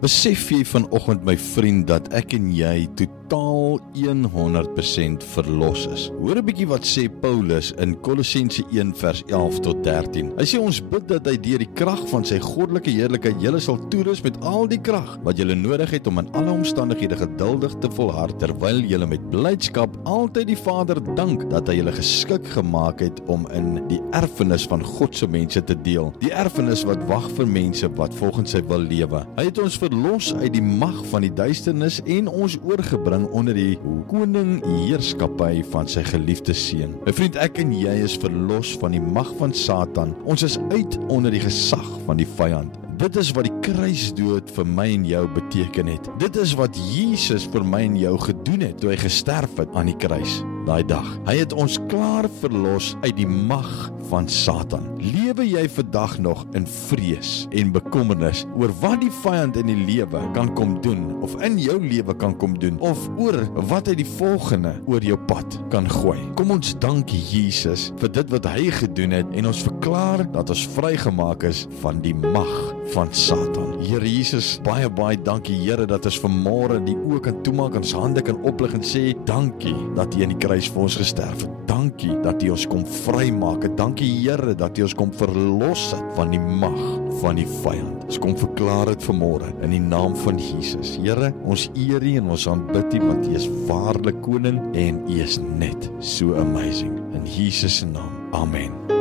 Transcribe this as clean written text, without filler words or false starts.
Besef jy vanoggend, my vriend, dat ek en jy totaal 100% verlos is? Hoor 'n bietjie wat sê Paulus in Kolossense 1 vers 11 tot 13. Hy sê ons bid dat hy deur die krag van sy goddelike heerlikheid julle sal toerus met al die krag wat julle nodig het om in alle omstandighede geduldig te volhard, terwyl julle met blydskap altyd die Vader dank dat hy julle geskik gemaak het om in die erfenis van God se mense te deel. Die erfenis wat wag vir mense wat volgens sy wil lewe. Hy het ons verlos uit die mag van die duisternis en ons oorgebring onder die koning heerskappy van sy geliefde seun. My vriend, ek en jy is verlos van die mag van Satan. Ons is uit onder die gesag van die vyand. Dit is wat die kruisdood vir my en jou beteken het. Dit is wat Jesus vir my en jou gedoen het toe hy gesterf het aan die kruis daai dag. Hy het ons klaar verlos uit die mag van Satan. Lewe jy vandag nog in vrees en bekommernis oor wat die vyand in die lewe kan kom doen, of in jou lewe kan kom doen, of oor wat hy die volgende oor jou pad kan gooi? Kom ons dank Jesus vir dit wat hy gedoen het en ons verklaar dat ons vrygemaak is van die mag van Satan. Here Jesus, baie dankie Here dat ons vanmôre die oë kan toemaak, ons hande kan oplig en sê dankie dat U aan die kruis vir ons gesterf het. Dankie dat U ons kom vrymaak het. Dankie Here dat U ons kom verlos het van die mag van die vyand. Ons kom verklaar dit vanmôre in die naam van Jesus. Here, ons eer U en ons aanbid U, want U is waarlik koning en U is net so amazing. In Jesus se naam. Amen.